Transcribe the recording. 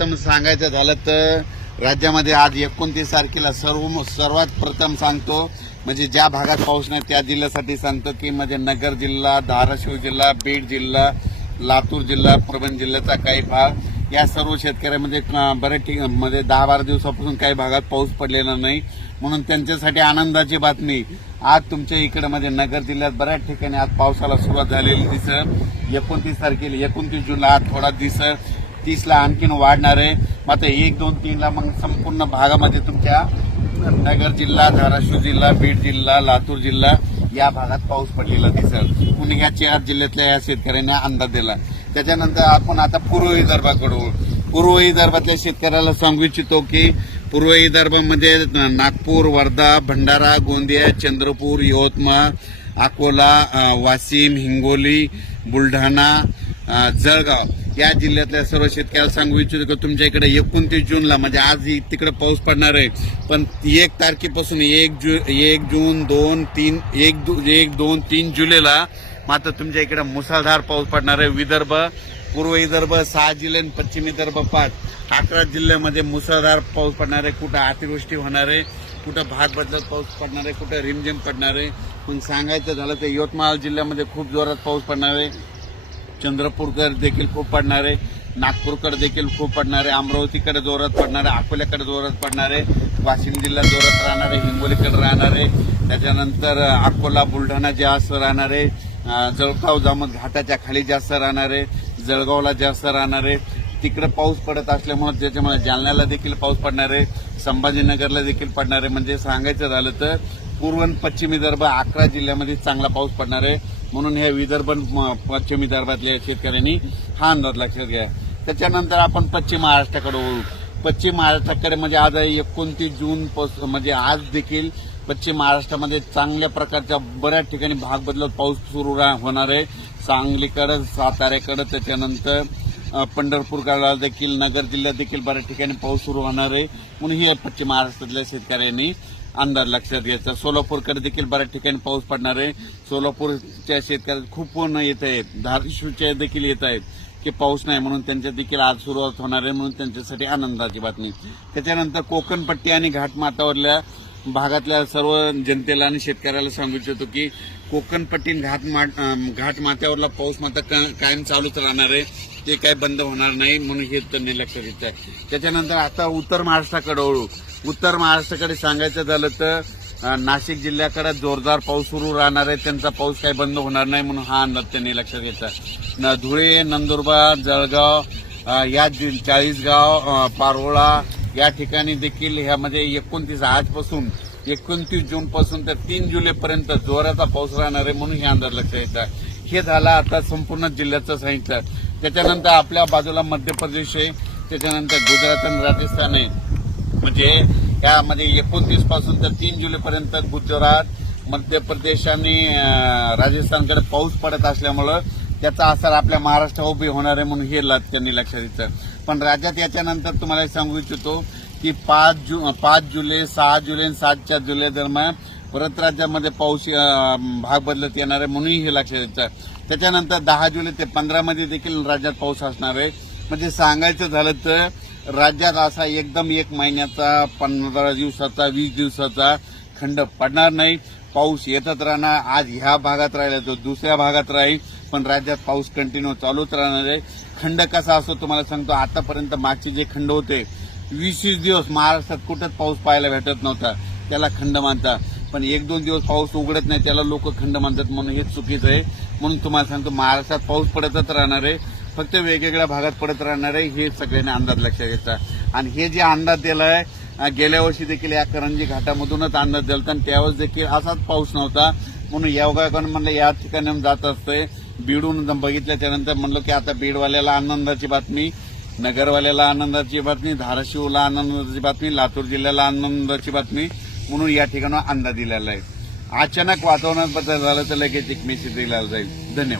प्रथम सांगायचं झालं तर राज्यामध्ये आज एकोणतीस तारखेला सर्व सर्वात प्रथम सांगतो म्हणजे ज्या भागात पाऊस नाही त्या जिल्ह्यासाठी सांगतो की म्हणजे नगर जिल्हा धाराशिव जिल्हा बीड जिल्हा लातूर जिल्हा परभणी जिल्ह्याचा काही भाग या सर्व शेतकऱ्यांमध्ये बऱ्याच ठिकाणी म्हणजे दहा बारा दिवसापासून काही भागात पाऊस पडलेला नाही म्हणून त्यांच्यासाठी आनंदाची बातमी आज तुमच्या इकडे म्हणजे नगर जिल्ह्यात बऱ्याच ठिकाणी आज पावसाला सुरुवात झालेली दिसत एकोणतीस तारखेला एकोणतीस जूनला आज थोडा दिस तीसला आणखीन वाढणार आहे मात्र एक दोन तीनला मग संपूर्ण भागामध्ये तुमच्या नगर जिल्हा धाराशिव जिल्हा बीड जिल्हा लातूर जिल्हा या भागात पाऊस पडलेला दिसेल पुणे या चार जिल्ह्यातल्या या शेतकऱ्यांना अंदाज दिला त्याच्यानंतर आपण आता पूर्व विदर्भाकडून पूर्व विदर्भातल्या शेतकऱ्याला सांगू इच्छितो की पूर्व विदर्भामध्ये नागपूर वर्धा भंडारा गोंदिया चंद्रपूर यवतमाळ अकोला वाशिम हिंगोली बुलढाणा जळगाव या जिल्ह्यातल्या सर्व शेतकऱ्याला सांगू इच्छितो की तुमच्या इकडे एकोणतीस जूनला म्हणजे आज तिकडे पाऊस पडणार आहे पण एक तारखेपासून एक जू एक जून दोन तीन एक दो एक दोन तीन जुलैला मात्र तुमच्या इकडे मुसळधार पाऊस पडणार आहे विदर्भ पूर्व विदर्भ सहा जिल्हे आणि पश्चिम विदर्भ पाच अकरा जिल्ह्यामध्ये मुसळधार पाऊस पडणार आहे कुठं अतिवृष्टी होणार आहे कुठं भात बदलत पाऊस पडणार आहे कुठं रिमझिम पडणार आहे पण सांगायचं झालं तर यवतमाळ जिल्ह्यामध्ये खूप जोरात पाऊस पडणार आहे चंद्रपूरकर देखील खूप पडणार आहे नागपूरकडे देखील खूप पडणार आहे अमरावतीकडे जोरात पडणार आहे अकोल्याकडे जोरात पडणार आहे वाशिम जिल्हा जोरात राहणार आहे हिंगोलीकडे राहणार आहे त्याच्यानंतर अकोला बुलढाणा जास्त राहणार आहे जळगाव जामत घाटाच्या खाली जास्त राहणार आहे जळगावला जास्त राहणार आहे तिकडे पाऊस पडत असल्यामुळे त्याच्यामुळे जालन्याला देखील पाऊस पडणार आहे संभाजीनगरला देखील पडणार आहे म्हणजे सांगायचं झालं तर पूर्व पश्चिम विदर्भ अकरा जिल्ह्यामध्ये चांगला पाऊस पडणार आहे म्हणून हे विदर्भ पश्चिम विदर्भातल्या शेतकऱ्यांनी हा अंदाज लक्षात घ्या त्याच्यानंतर आपण पश्चिम महाराष्ट्राकडे होऊ पश्चिम महाराष्ट्राकडे म्हणजे आज एकोणतीस जून म्हणजे आज देखील पश्चिम महाराष्ट्रामध्ये चांगल्या प्रकारच्या बऱ्याच ठिकाणी भाग बदलत पाऊस सुरू होणार आहे सांगलीकडं साताऱ्याकडं त्याच्यानंतर पंढरपूरकडला देखील नगर जिल्ह्यात देखील बऱ्याच ठिकाणी पाऊस सुरू होणार आहे म्हणून ही पश्चिम महाराष्ट्रातल्या शेतकऱ्यांनी अंदाज लक्षात घ्यायचा सोलापूरकडे देखील बऱ्याच ठिकाणी पाऊस पडणार आहे सोलापूरच्या शेतकऱ्या खूप पूर्ण येत आहेत धाराशिवच्या देखील येत आहेत की पाऊस नाही म्हणून त्यांच्या देखील आज सुरुवात होणार आहे म्हणून त्यांच्यासाठी आनंदाची बातमी त्याच्यानंतर कोकणपट्टी आणि घाटमाथावरल्या भागातल्या सर्व जनतेला आणि शेतकऱ्याला सांगू इच्छितो की कोकणपट्टी घाट घाटमाथ्यावरला पाऊस मात्र कायम चालूच राहणार आहे ते काय बंद होणार नाही म्हणून हे त्यांनी लक्षात घ्यायचं आहे त्याच्यानंतर आता उत्तर महाराष्ट्राकडे वळू उत्तर महाराष्ट्राकडे सांगायचं झालं तर नाशिक जिल्ह्याकडे जोरदार पाऊस सुरू राहणार आहे त्यांचा पाऊस काही बंद होणार नाही म्हणून हा अंदाज त्यांनी लक्षात घेतला धुळे नंदुरबार जळगाव या चाळीसगाव पारोळा या ठिकाणी देखील ह्यामध्ये एकोणतीस आजपासून एकोणतीस जून पासून तर तीन जुलैपर्यंत जोराचा पाऊस राहणार आहे म्हणून हे अंदाज लक्षात येतात हे झालं आता संपूर्ण जिल्ह्याचं सांगितलं त्याच्यानंतर आपल्या बाजूला मध्य प्रदेश आहे त्याच्यानंतर गुजरात आणि राजस्थान आहे म्हणजे यामध्ये एकोणतीस पासून तर तीन जुलैपर्यंत गुजरात मध्य प्रदेश आणि राजस्थानकडे पाऊस पडत असल्यामुळं त्याचा असर आपल्या महाराष्ट्रावर उभी होणार आहे म्हणून हे त्यांनी लक्षात येतं पण राज्यात याच्यानंतर तुम्हाला सांगू इच्छितो की पाच जु पाच जुलै सहा जुलै आणि सातच्या जुलै दरम्यान परत राज्यामध्ये पाऊस भाग बदलत येणार आहे म्हणूनही हे लक्षात येतं त्याच्यानंतर दहा जुलै ते पंधरामध्ये देखील राज्यात पाऊस असणार आहे म्हणजे सांगायचं झालं तर राज्यात असा एकदम एक महिन्याचा पंधरा दिवसाचा वीस दिवसाचा खंड पडणार नाही पाऊस येतच राहणार आज ह्या भागात राहिला तो दुसऱ्या भागात राहील पण राज्यात पाऊस कंटिन्यू चालूच राहणार आहे खंड कसा असतो तुम्हाला सांगतो आतापर्यंत मागचे जे खंड होते वीस वीस दिवस महाराष्ट्रात कुठंच पाऊस पाहायला भेटत नव्हता त्याला खंड मानतात पण एक दोन दिवस पाऊस उघडत नाही त्याला लोक खंड मानतात म्हणून हेच चुकीचं आहे म्हणून तुम्हाला सांगतो महाराष्ट्रात पाऊस पडतच राहणार आहे फक्त वेगवेगळ्या भागात पडत राहणार आहे हे सगळ्यांनी अंदाज लक्षात घेतला आणि हे जे अंदाज दिला आहे गेल्या वर्षी देखील या करंजी घाटामधूनच अंदाज दिला आणि त्यावेळेस देखील असाच पाऊस नव्हता म्हणून करून म्हणलं या ठिकाणी जात असतोय बीडून बघितलं त्यानंतर म्हणलं की आता बीडवाल्याला आनंदाची बातमी नगरवाल्याला आनंदाची बातमी धाराशिवला आनंदाची बातमी लातूर जिल्ह्याला आनंदाची बातमी म्हणून या ठिकाणी अंदाज दिलेला आहे अचानक वातावरणात बदल झालं तर लगेच एक मेसेज दिला जाईल धन्यवाद